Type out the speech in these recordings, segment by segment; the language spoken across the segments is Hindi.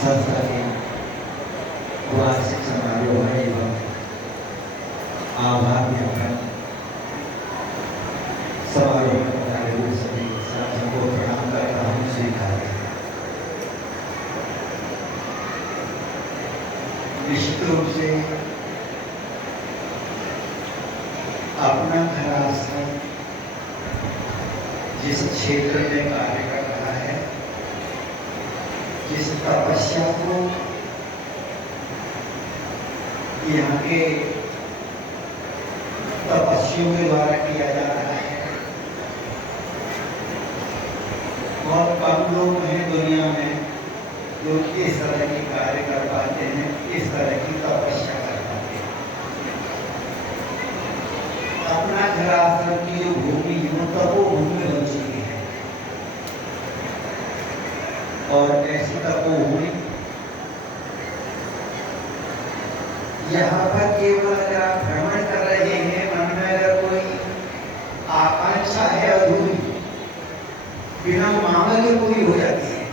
संस्था के वार्षिक समारोह है एवं आभार ज्ञापन समारोह में पधारे हुए सभी साथियों को प्रणाम करता हूँ, स्वीकार करें। निश्चित रूप से अपना घर आश्रम जिस क्षेत्र में कार्य कर रहा है, जिस तपस्या को यहाँ के तपस्वियों के द्वारा किया जा रहा है, बहुत कम लोग हैं दुनिया में जो इस तरह के कार्य कर पाते हैं, इस तरह की तपस्या कर पाते हैं। अपना घर आश्रम की जो भूमि है वो तपोभूमि बन चुकी है और ऐसी तपोभूमि यहाँ पर केवल अगर आप भ्रमण कर रहे हैं, मन में अगर कोई आकांक्षा है अधूरी, बिना मांगे पूरी हो जाती है।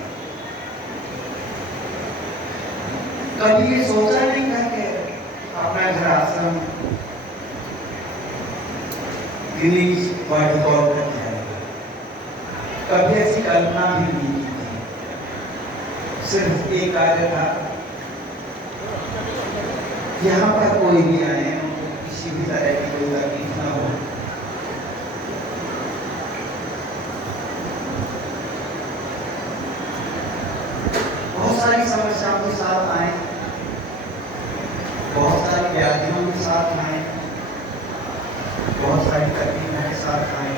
कभी ये सोचा नहीं था कि अपना घर आश्रम गिनीज वर्ल्ड रिकॉर्ड बन जाएगा, कभी ऐसी कल्पना भी नहीं की थी। सिर्फ एक कार्य था, यहाँ पर कोई भी आए, किसी भी तरह की कोई तकलीफ ना हो, बहुत सारी समस्याओं के साथ आए, बहुत सारी व्याधियों के साथ आए, बहुत सारी तकलीफों के साथ आए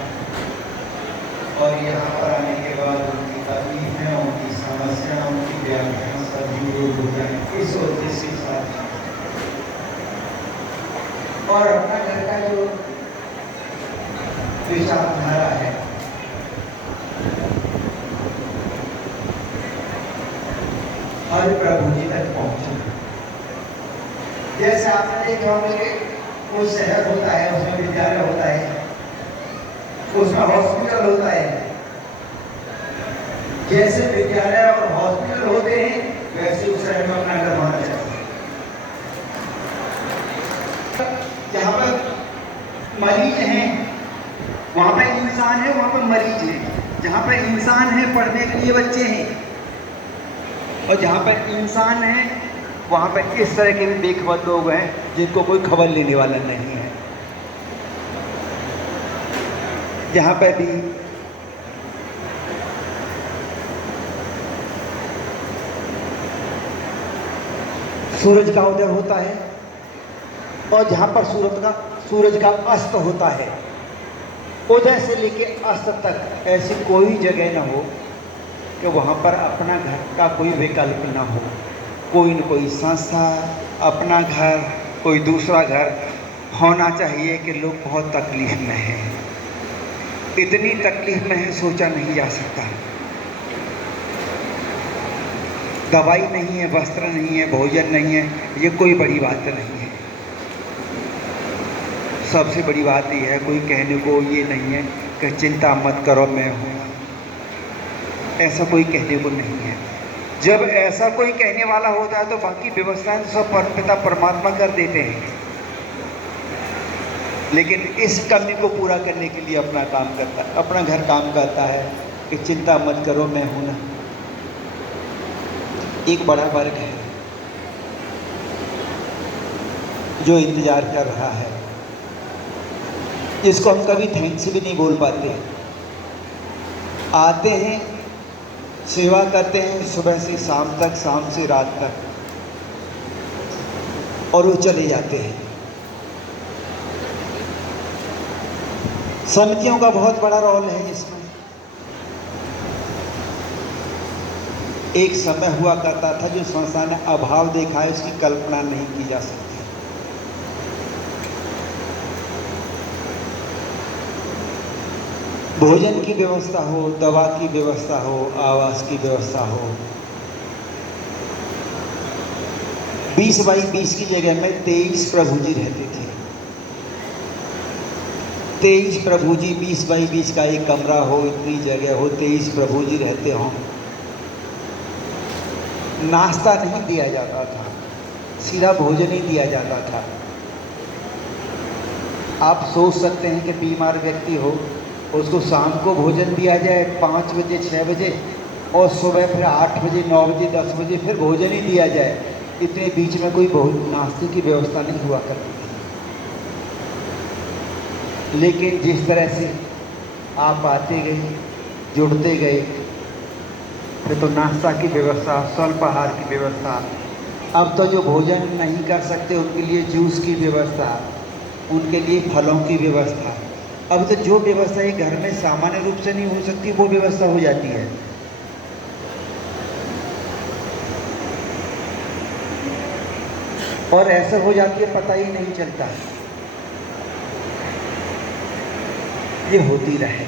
और यहाँ पर आने के बाद उनकी तकलीफें, उनकी समस्याएं, उनकी व्याधियां सभी दूर हो जाए, इस उद्देश्य के साथ आए। और अपना घर का जो विचारधारा है, हर प्रभु जी तक पहुंचना। जैसे आपने देखा होगा कि वो शहर होता है, उसमें विद्यालय होता है, उसमें हॉस्पिटल होता है। जैसे विद्यालय और हॉस्पिटल होते हैं, वैसे उस शहर में अपना घर होना चाहिए। जहाँ पर मरीज हैं वहाँ पर इंसान है, वहाँ पर मरीज है। जहाँ पर इंसान है पढ़ने के लिए बच्चे हैं, और जहाँ पर इंसान है वहाँ पर इस तरह के भी बेखबर लोग हैं जिनको कोई खबर लेने वाला नहीं है। जहाँ पर भी सूरज का उदय होता है और जहाँ पर सूरज का अस्त होता है, उदय से लेके अस्त तक ऐसी कोई जगह ना हो कि वहाँ पर अपना घर का कोई विकल्प ना हो। कोई न कोई संस्था, अपना घर, कोई दूसरा घर होना चाहिए कि लोग बहुत तकलीफ में हैं। इतनी तकलीफ में है सोचा नहीं जा सकता। दवाई नहीं है, वस्त्र नहीं है, भोजन नहीं है, ये कोई बड़ी बात नहीं है। सबसे बड़ी बात यह है, कोई कहने को ये नहीं है कि चिंता मत करो मैं हूँ, ऐसा कोई कहने को नहीं है। जब ऐसा कोई कहने वाला होता है तो बाकी व्यवस्थाएं तो सब परमपिता परमात्मा कर देते हैं, लेकिन इस कमी को पूरा करने के लिए अपना काम करता है, अपना घर काम करता है कि चिंता मत करो मैं हूं ना। एक बड़ा वर्ग है जो इंतजार कर रहा है, जिसको हम कभी थैंक्स भी नहीं बोल पाते। आते हैं, सेवा करते हैं सुबह से शाम तक, शाम से रात तक, और वो चले जाते हैं। समितियों का बहुत बड़ा रोल है इसमें। एक समय हुआ करता था जो संस्था ने अभाव देखा है, उसकी कल्पना नहीं की जा सकती। भोजन की व्यवस्था हो, दवा की व्यवस्था हो, आवास की व्यवस्था हो। 20 बाई 20 की जगह में 23 प्रभु जी रहते थे। 23 प्रभु जी, 20 बाई 20 का एक कमरा हो, इतनी जगह हो, 23 प्रभु जी रहते हों। नाश्ता नहीं दिया जाता था, सीधा भोजन ही दिया जाता था। आप सोच सकते हैं कि बीमार व्यक्ति हो, उसको शाम को भोजन दिया जाए 5 बजे 6 बजे, और सुबह फिर 8 बजे 9 बजे 10 बजे फिर भोजन ही दिया जाए। इतने बीच में कोई नाश्ते की व्यवस्था नहीं हुआ करती थी। लेकिन जिस तरह से आप आते गए, जुड़ते गए, फिर तो नाश्ता की व्यवस्था, स्वल्पाहार की व्यवस्था, अब तो जो भोजन नहीं कर सकते उनके लिए जूस की व्यवस्था, उनके लिए फलों की व्यवस्था। अब तो जो व्यवस्था एक घर में सामान्य रूप से नहीं हो सकती वो व्यवस्था हो जाती है। और ऐसा हो जाती है पता ही नहीं चलता। ये होती रहे।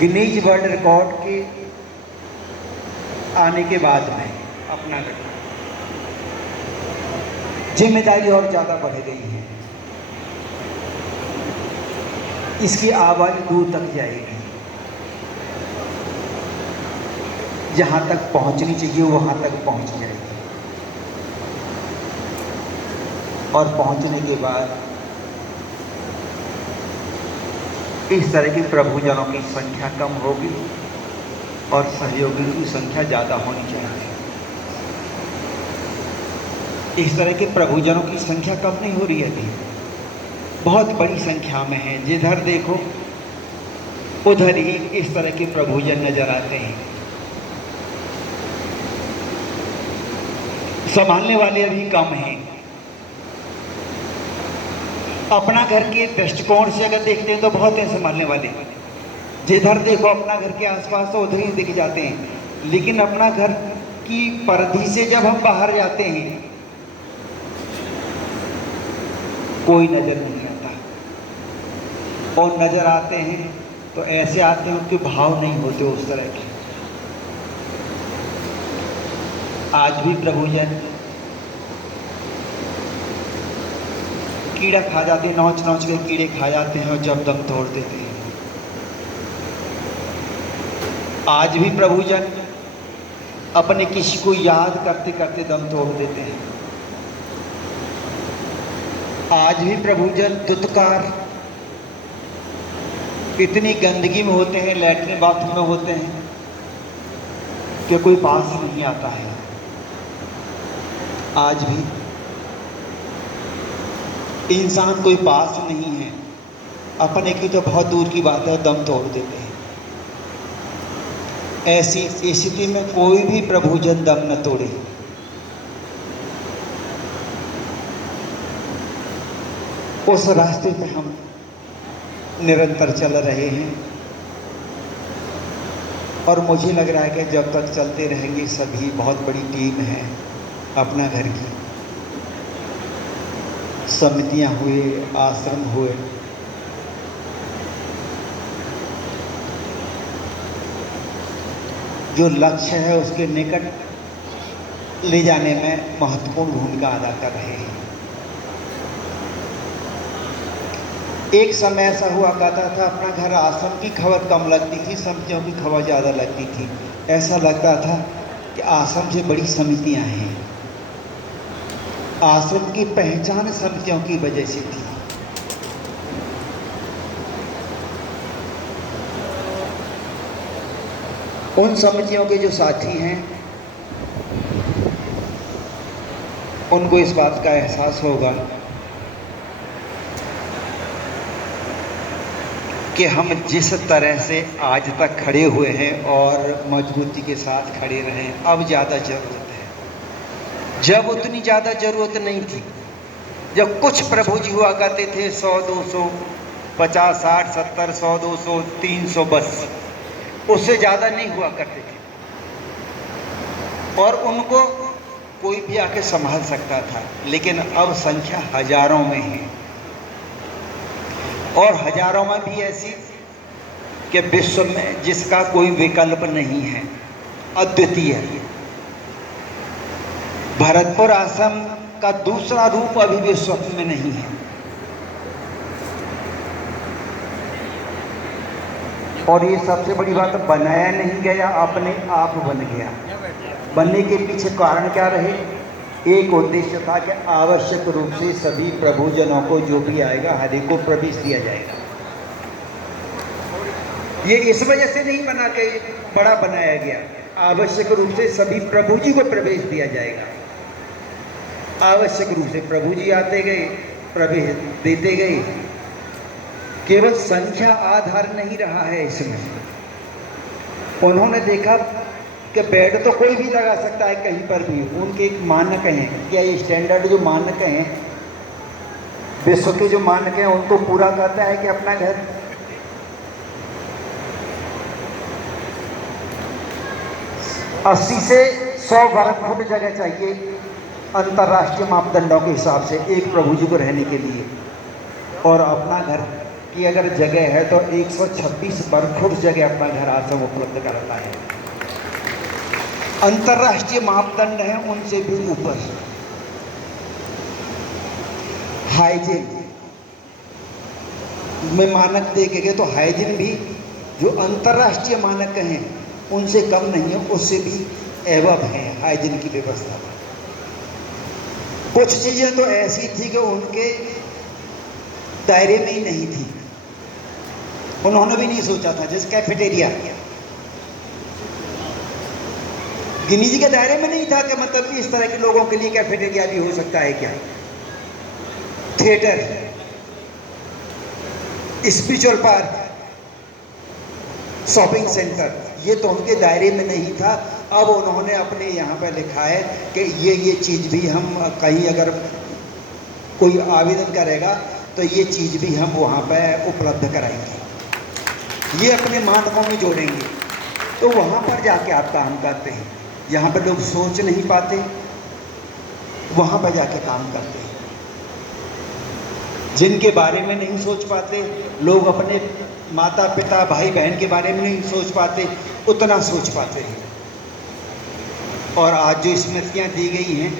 गिनीज वर्ल्ड रिकॉर्ड के आने के बाद में अपना जिम्मेदारी और ज़्यादा बढ़ गई है। इसकी आवाज़ दूर तक जाएगी, जहाँ तक पहुँचनी चाहिए वहाँ तक पहुँच जाएगी। और पहुँचने के बाद इस तरह की प्रभुजनों की संख्या कम होगी और सहयोगियों की संख्या ज़्यादा होनी चाहिए। इस तरह के प्रभुजनों की संख्या कम नहीं हो रही है, अभी बहुत बड़ी संख्या में है। जिधर देखो उधर ही इस तरह के प्रभुजन नजर आते हैं। संभालने वाले अभी कम हैं। अपना घर के दृष्टिकोण से अगर देखते हैं तो बहुत हैं संभालने वाले। जिधर देखो अपना घर के आसपास तो उधर ही दिख जाते हैं, लेकिन अपना घर की परिधि से जब हम बाहर जाते हैं कोई नजर नहीं आता, और नजर आते हैं तो ऐसे आते हैं उनके भाव नहीं होते उस तरह के। आज भी प्रभुजन कीड़ा खा जाते हैं, नोच नोच के कीड़े खा जाते हैं और जब दम तोड़ देते हैं। आज भी प्रभुजन अपने किसी को याद करते करते दम तोड़ देते हैं। आज भी प्रभुजन दुत्कार इतनी गंदगी में होते हैं, लैट्रिन बाथरूम में होते हैं कि कोई पास नहीं आता है। आज भी इंसान कोई पास नहीं है, अपने की तो बहुत दूर की बात है, दम तोड़ देते हैं। ऐसी स्थिति में कोई भी प्रभुजन दम न तोड़े। उस रास्ते पे हम निरंतर चल रहे हैं और मुझे लग रहा है कि जब तक चलते रहेंगे सभी, बहुत बड़ी टीम है अपना घर की, समितियां हुए, आश्रम हुए, जो लक्ष्य है उसके निकट ले जाने में महत्वपूर्ण भूमिका अदा कर रहे हैं। एक समय ऐसा हुआ करता था अपना घर आश्रम की खबर कम लगती थी, समितियों की खबर ज़्यादा लगती थी। ऐसा लगता था कि आश्रम से बड़ी समितियां हैं। आश्रम की पहचान समितियों की वजह से थी। उन समितियों के जो साथी हैं उनको इस बात का एहसास होगा कि हम जिस तरह से आज तक खड़े हुए हैं और मजबूती के साथ खड़े रहें, अब ज़्यादा ज़रूरत है। जब उतनी ज़्यादा ज़रूरत नहीं थी, जब कुछ प्रभु जी हुआ करते थे 100 200 50 60 70 100 200 300, बस उससे ज़्यादा नहीं हुआ करते थे और उनको कोई भी आके संभाल सकता था। लेकिन अब संख्या हजारों में है और हजारों में भी ऐसी कि विश्व में जिसका कोई विकल्प नहीं है, अद्वितीय। भरतपुर आश्रम का दूसरा रूप अभी विश्व में नहीं है। और ये सबसे बड़ी बात, बनाया नहीं गया, अपने आप बन गया। बनने के पीछे कारण क्या रहे? एक उद्देश्य था कि आवश्यक रूप से सभी प्रभुजनों को जो भी आएगा हर एक को प्रवेश दिया जाएगा। ये इस वजह से नहीं बना कि बड़ा बनाया गया, आवश्यक रूप से सभी प्रभु जी को प्रवेश दिया जाएगा। आवश्यक रूप से प्रभु जी आते गए, प्रवेश देते गए। केवल संख्या आधार नहीं रहा है इसमें। उन्होंने देखा कि बेड तो कोई भी लगा सकता है कहीं पर भी, उनके एक मानक हैं, या ये स्टैंडर्ड जो मानक हैं, विश्व के जो मानक हैं, उनको पूरा करता है कि अपना घर 80 से 100 वर्ग फुट जगह चाहिए अंतर्राष्ट्रीय मापदंडों के हिसाब से एक प्रभु जी को रहने के लिए। और अपना घर की अगर जगह है तो 126 वर्ग फुट जगह अपना घर आश्रम उपलब्ध कराता है। अंतर्राष्ट्रीय मापदंड हैं उनसे भी ऊपर। हाइजीन में मानक देखे गए तो हाइजीन भी जो अंतर्राष्ट्रीय मानक हैं उनसे कम नहीं है, उससे भी एवब है हाइजीन की व्यवस्था। कुछ चीज़ें तो ऐसी थी कि उनके दायरे में ही नहीं थी, उन्होंने भी नहीं सोचा था। जैसे कैफेटेरिया गिनी जी के दायरे में नहीं था कि मतलब इस तरह के लोगों के लिए कैफेटेरिया भी हो सकता है क्या। Theatre, spiritual park, shopping centre, ये तो उनके दायरे में नहीं था। अब उन्होंने अपने यहाँ पर लिखा है कि ये चीज़ भी हम कहीं अगर कोई आवेदन करेगा तो ये चीज़ भी हम वहाँ पर उपलब्ध कराएंगे, ये अपने मानकों में जोड़ेंगे। तो वहाँ पर जाके आप काम करते हैं, जहाँ पर लोग सोच नहीं पाते वहाँ पर जाके काम करते हैं। जिनके बारे में नहीं सोच पाते लोग, अपने माता पिता भाई बहन के बारे में नहीं सोच पाते, उतना सोच पाते हैं। और आज जो स्मृतियाँ दी गई हैं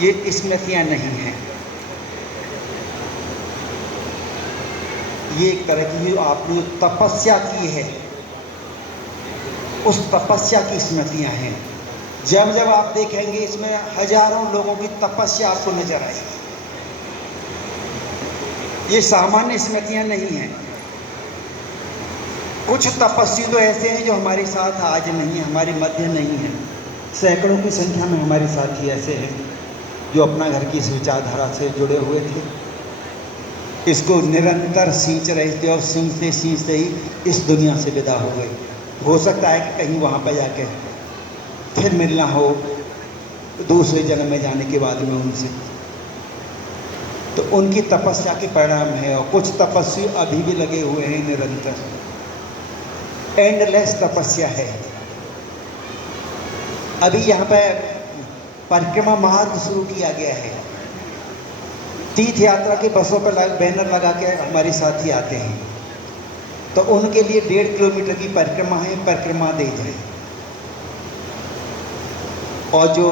ये स्मृतियाँ नहीं हैं, ये एक तरह की आपने जो तपस्या की है उस तपस्या की स्मृतियाँ हैं। जब जब आप देखेंगे इसमें हजारों लोगों की तपस्या आपको नजर आएगी। ये सामान्य स्मृतियाँ नहीं हैं। कुछ तपस्वी तो ऐसे हैं जो हमारे साथ आज नहीं है, हमारे मध्य नहीं है। सैकड़ों की संख्या में हमारे साथी ऐसे हैं जो अपना घर की इस विचारधारा से जुड़े हुए थे, इसको निरंतर सींच रहे थे और सींचते सींचते ही इस दुनिया से विदा हो गए। हो सकता है कि कहीं वहाँ पर जाके फिर मिलना हो दूसरे जन्म में जाने के बाद में उनसे, तो उनकी तपस्या के परिणाम है। और कुछ तपस्वी अभी भी लगे हुए हैं निरंतर, एंडलेस तपस्या है। अभी यहाँ पर परिक्रमा मार्ग शुरू किया गया है, तीर्थ यात्रा के बसों पर बैनर लगा के हमारे साथी आते हैं, तो उनके लिए 1.5 किलोमीटर की परिक्रमा है, परिक्रमा दे जाए। और जो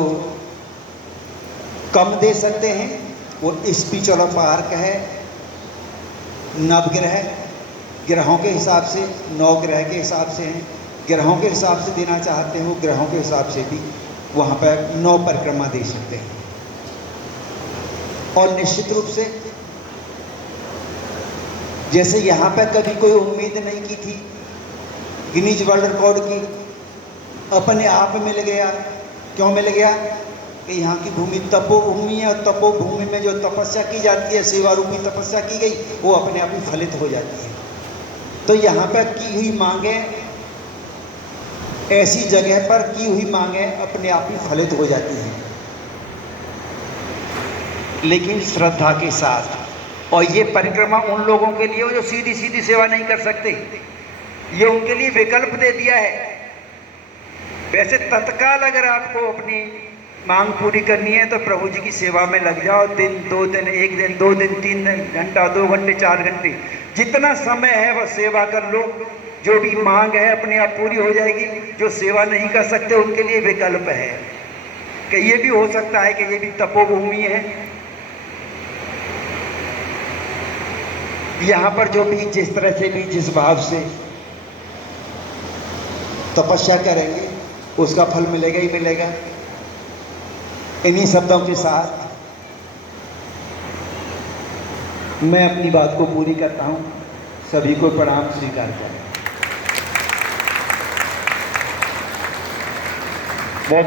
कम दे सकते हैं वो स्पिरिचुअल पार्क है, नवग्रह ग्रहों के हिसाब से, 9 ग्रह के हिसाब से हैं, ग्रहों के हिसाब से देना चाहते हैं वो ग्रहों के हिसाब से भी वहाँ पर 9 परिक्रमा दे सकते हैं। और निश्चित रूप से जैसे यहाँ पर कभी कोई उम्मीद नहीं की थी गिनीज वर्ल्ड रिकॉर्ड की, अपने आप मिल गया। क्यों मिल गया? कि यहाँ की भूमि तपोभूमि है, और तपोभूमि में जो तपस्या की जाती है, सेवा रूपी तपस्या की गई, वो अपने आप ही फलित हो जाती है। तो यहाँ पर की हुई मांगें, ऐसी जगह पर की हुई मांगें अपने आप ही फलित हो जाती हैं, लेकिन श्रद्धा के साथ। और ये परिक्रमा उन लोगों के लिए हो जो सीधी सीधी सेवा नहीं कर सकते, ये उनके लिए विकल्प दे दिया है। वैसे तत्काल अगर आपको अपनी मांग पूरी करनी है तो प्रभु जी की सेवा में लग जाओ। दिन 2 दिन, 1 दिन, 2 दिन, 3 घंटा, 2 घंटे, 4 घंटे, जितना समय है वह सेवा कर लो। जो भी मांग है अपने आप पूरी हो जाएगी। जो सेवा नहीं कर सकते उनके लिए विकल्प है कि ये भी हो सकता है कि ये भी तपोभूमि है। यहाँ पर जो भी जिस तरह से भी जिस भाव से तपस्या करेंगे, उसका फल मिलेगा ही मिलेगा। इन्हीं शब्दों के साथ मैं अपनी बात को पूरी करता हूं। सभी को प्रणाम स्वीकार करें। बहुत